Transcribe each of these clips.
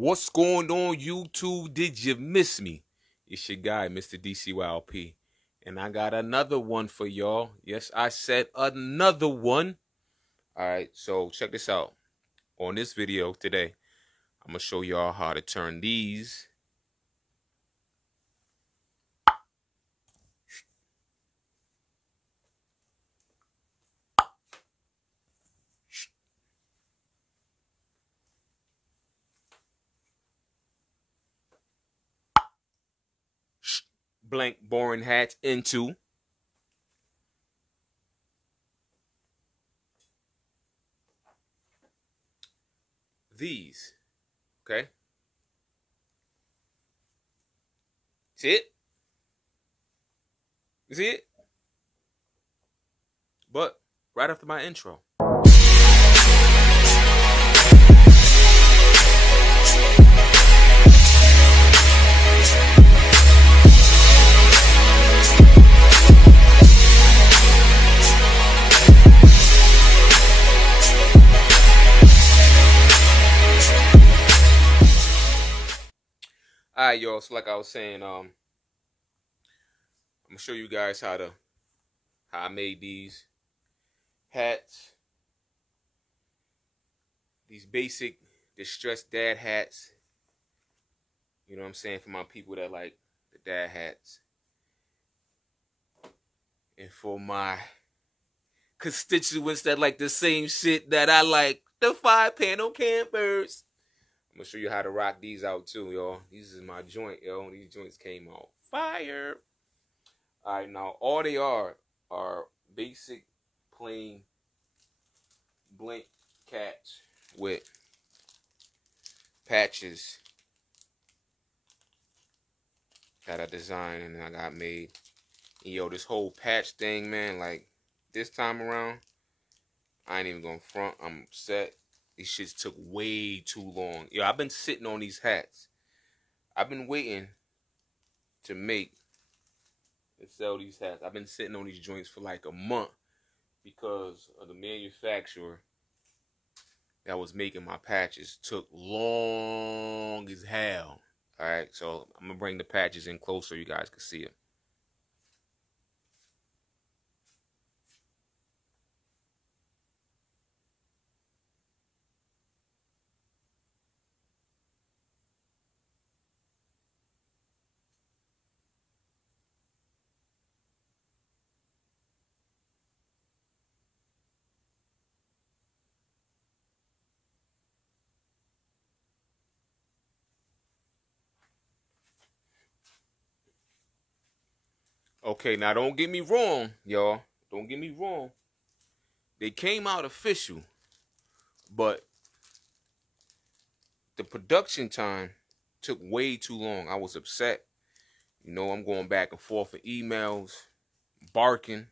What's going on, YouTube? Did you miss me? It's your guy, Mr. DCYLP. And I got another one for y'all. Yes, I said another one. Alright, so check this out. On this video today, I'm going to show y'all how to turn these blank boring hats into these. Okay? See it? You see it? But right after my intro. Alright, y'all, so like I was saying, I'm gonna show you guys how I made these hats. These basic distressed dad hats. You know what I'm saying? For my people that like the dad hats. And for my constituents that like the same shit that I like, the 5-panel campers. I'm gonna show you how to rock these out too, y'all. These is my joint, yo. These joints came out fire. Alright, now all they are basic plain blank cats with patches that I designed and I got made. And yo, this whole patch thing, man, like this time around, I ain't even gonna front. I'm upset. These shits took way too long. Yo, I've been sitting on these hats. I've been waiting to make and sell these hats. I've been sitting on these joints for like a month because of the manufacturer that was making my patches. Took long as hell. Alright, so I'm gonna bring the patches in close so you guys can see it. Okay, now don't get me wrong, y'all. Don't get me wrong. They came out official, but the production time took way too long. I was upset. You know, I'm going back and forth with emails, barking.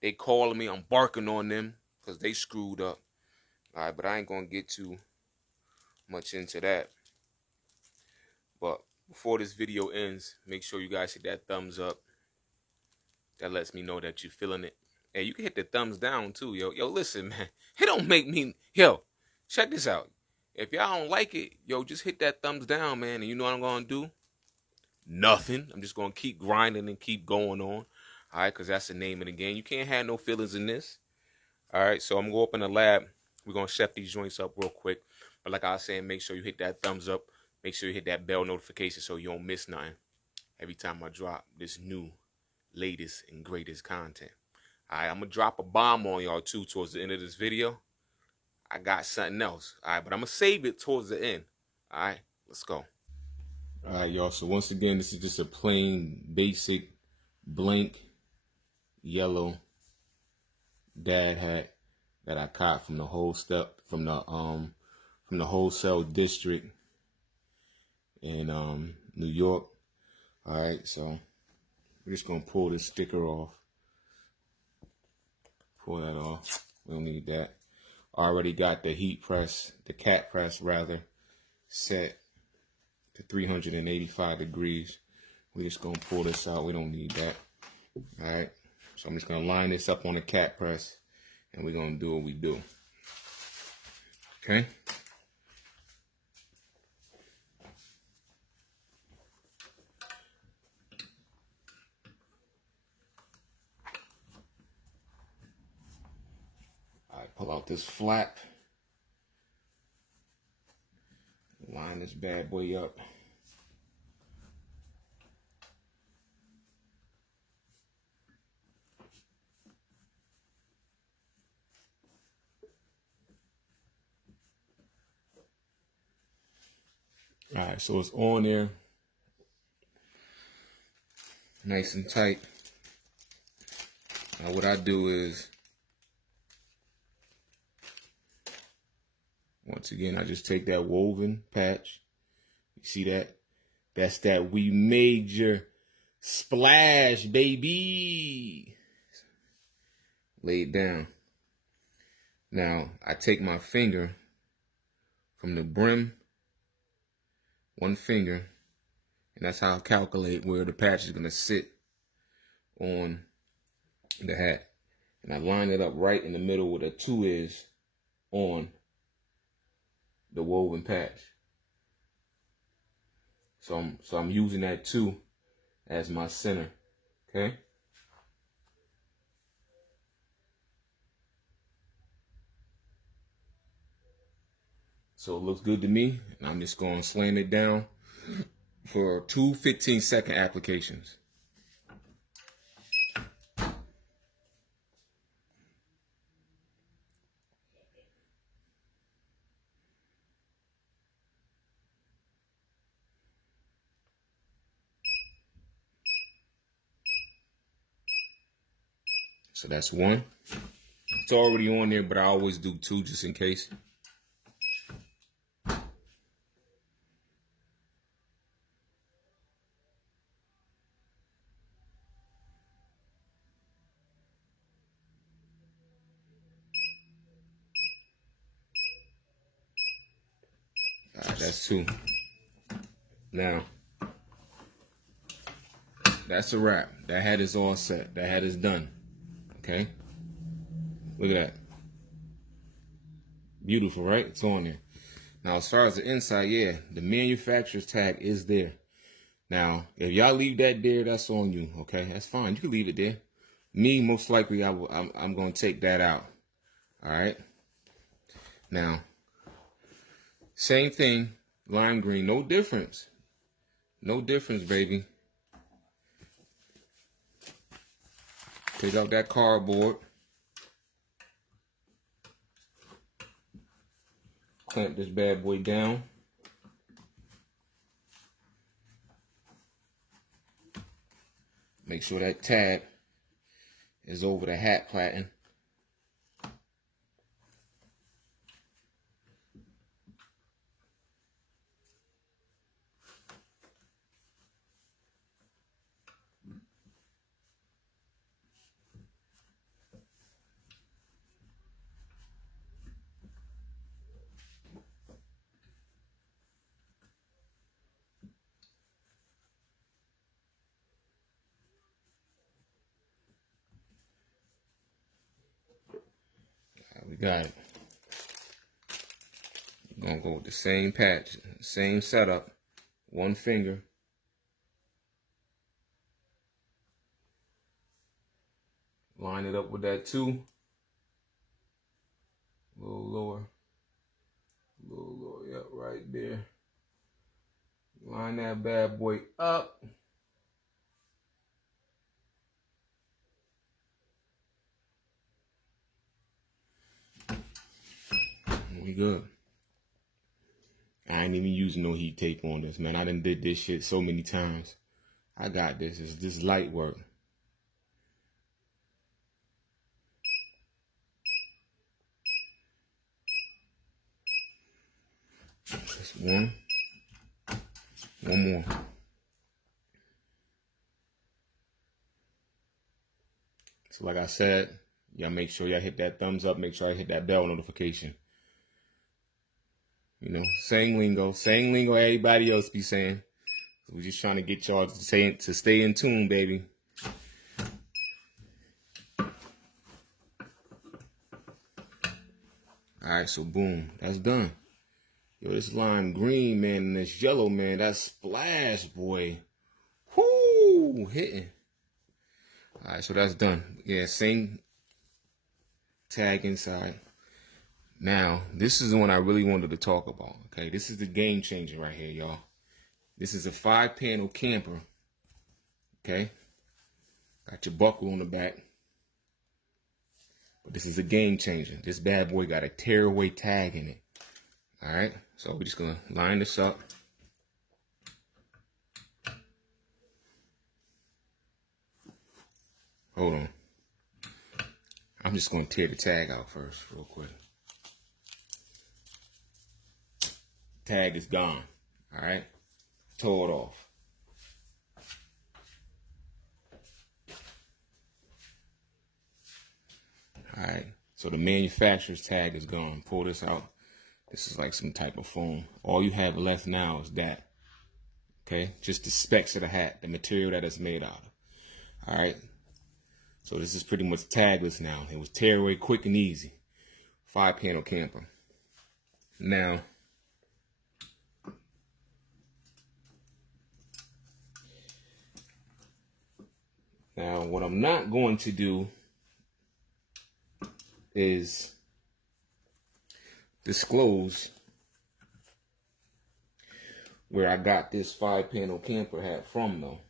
They calling me, I'm barking on them because they screwed up. All right, but I ain't going to get too much into that. But before this video ends, make sure you guys hit that thumbs up. That lets me know that you're feeling it. Hey, you can hit the thumbs down too, yo. Yo, listen, man. It don't make me... Yo, check this out. If y'all don't like it, yo, just hit that thumbs down, man. And you know what I'm going to do? Nothing. I'm just going to keep grinding and keep going on. All right, because that's the name of the game. You can't have no feelings in this. All right, so I'm going to go up in the lab. We're going to chef these joints up real quick. But like I was saying, make sure you hit that thumbs up. Make sure you hit that bell notification so you don't miss nothing every time I drop this new, latest, and greatest content. All right, I'm going to drop a bomb on y'all, too, towards the end of this video. I got something else. All right, but I'm going to save it towards the end. All right, let's go. All right, y'all. So once again, this is just a plain, basic, blank, yellow dad hat that I caught from the from the wholesale district in New York. All right, so we're just gonna pull this sticker off. Pull that off. We don't need that. I already got the heat press, the cat press rather, set to 385 degrees. We're just gonna pull this out. We don't need that. All right. So I'm just gonna line this up on the cat press, and we're gonna do what we do. Okay. right, pull out this flap. Line this bad boy up. All right, so it's on there. Nice and tight. Now what I do is, once again, I just take that woven patch. You see that? That's that We Major splash, baby. Lay it down. Now, I take my finger from the brim, one finger, and that's how I calculate where the patch is going to sit on the hat. And I line it up right in the middle where the 2 is on the woven patch. So I'm using that 2 as my center, okay? So it looks good to me, and I'm just going to slant it down for 2 15-second applications. So that's 1. It's already on there, but I always do 2 just in case. All right, that's 2. Now, that's a wrap. That hat is all set. That hat is done. Okay? Look at that. Beautiful, right? It's on there. Now, as far as the inside, yeah, the manufacturer's tag is there. Now, if y'all leave that there, that's on you, okay? That's fine. You can leave it there. Me, most likely, I'm going to take that out. All right? Now, same thing, lime green. No difference. No difference, baby. Take out that cardboard. Clamp this bad boy down. Make sure that tag is over the hat platen. We got it. We're going to go with the same patch, same setup, 1 finger. Line it up with that 2. A little lower. Yep, right there. Line that bad boy up. We good. I ain't even using no heat tape on this, man. I done did this shit so many times. I got this. It's just light work. Just 1. 1 more. So like I said, y'all make sure y'all hit that thumbs up. Make sure I hit that bell notification. You know, same lingo everybody else be saying. We're just trying to get y'all to stay in tune, baby. Alright, so boom, that's done. Yo, this lime green, man, and this yellow, man, that splash, boy. Whoo, hitting. Alright, so that's done. Yeah, same tag inside. Now, this is the one I really wanted to talk about. Okay, this is the game changer right here, y'all. This is a 5-panel camper. Okay, got your buckle on the back. But this is a game changer. This bad boy got a tearaway tag in it. All right, so we're just gonna line this up. Hold on. I'm just gonna tear the tag out first, real quick. Tag is gone. All right, tore it off. All right, so the manufacturer's tag is gone. Pull this out. This is like some type of foam. All you have left now is that. Okay, just the specs of the hat, the material that it's made out of. All right, so this is pretty much tagless now. It was tear away quick and easy. 5-panel camper. Now, what I'm not going to do is disclose where I got this 5-panel camper hat from, though.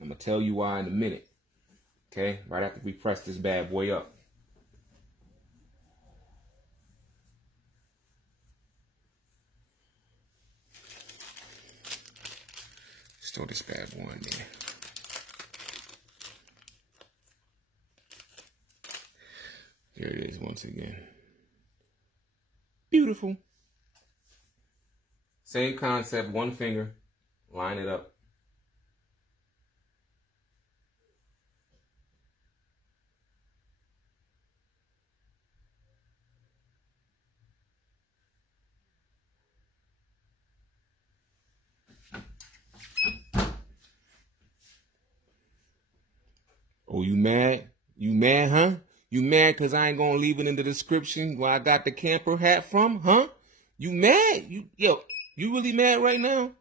I'm gonna tell you why in a minute. Okay, right after we press this bad boy up. Just throw this bad boy in there. Here it is once again. Beautiful. Same concept, one finger, line it up. Oh, you mad? You mad, huh? You mad because I ain't going to leave it in the description where I got the camper hat from, huh? You mad? You really mad right now?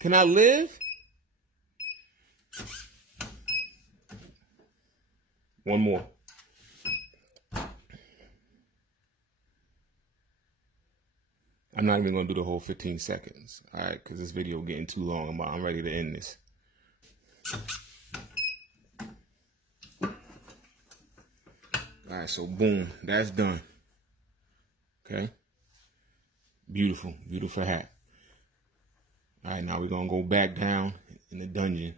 Can I live? One more. I'm not even going to do the whole 15 seconds, all right? Because this video getting too long. I'm ready to end this. All right, so boom, that's done. Okay. Beautiful, beautiful hat. All right, now we're going to go back down in the dungeon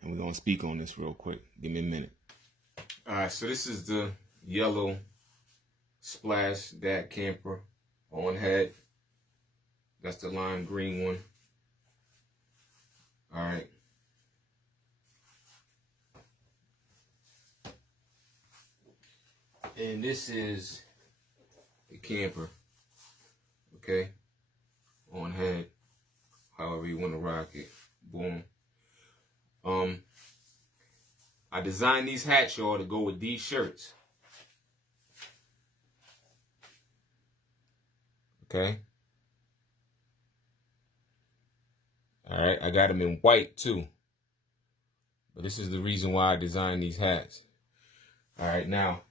and we're going to speak on this real quick. Give me a minute. All right, so this is the yellow Splash Dad camper on head. That's the lime green one. All right. And this is the camper, okay, on head, however you want to rock it, boom. I designed these hats, y'all, to go with these shirts, okay. All right, I got them in white too, but this is the reason why I designed these hats. All right, now,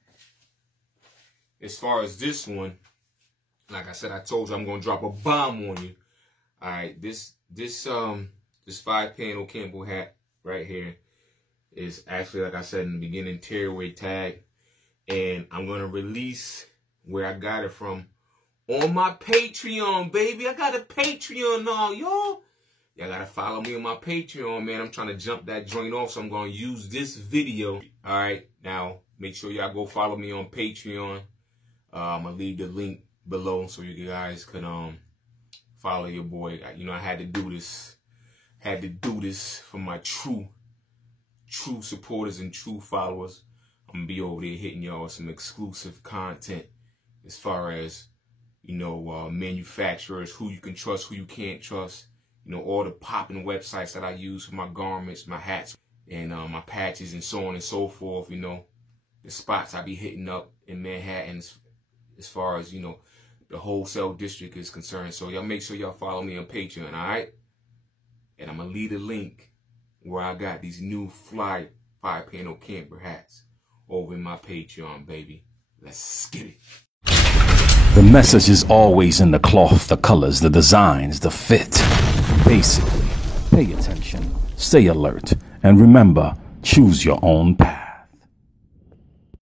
as far as this one, like I said, I told you I'm gonna drop a bomb on you. All right, this 5-panel Campbell hat right here is actually, like I said in the beginning, tearaway tag, and I'm gonna release where I got it from on my Patreon, baby. I got a Patreon now, y'all. Y'all gotta follow me on my Patreon, man. I'm trying to jump that joint off, so I'm gonna use this video. All right, now make sure y'all go follow me on Patreon. I'm gonna leave the link below so you guys can follow your boy. You know, I had to do this. Had to do this for my true supporters and true followers. I'm gonna be over there hitting y'all with some exclusive content as far as, you know, manufacturers, who you can trust, who you can't trust. You know, all the popping websites that I use for my garments, my hats, and my patches, and so on and so forth. You know, the spots I be hitting up in Manhattan, as far as, you know, the wholesale district is concerned. So y'all make sure y'all follow me on Patreon, all right? And I'm going to leave a link where I got these new fly 5-panel camper hats over in my Patreon, baby. Let's get it. The message is always in the cloth, the colors, the designs, the fit. Basically, pay attention, stay alert, and remember, choose your own path.